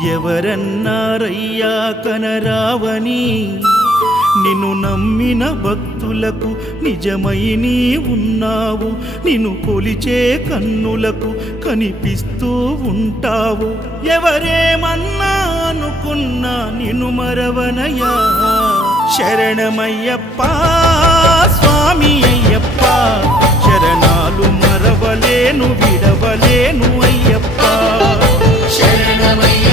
ఎవరన్నారయ్యా కనరావని నిన్ను నమ్మిన భక్తులకు నిజమై నీ ఉన్నావు. నిన్ను కొలిచే కన్నులకు కనిపిస్తూ ఉంటావు. ఎవరేమన్నా అనుకున్నా నిన్ను మరవనయ్యా. శరణమయ్యప్ప స్వామి అయ్యప్ప, శరణాలు మరవలేను విడవలేను అయ్యప్ప. శరణమయ్య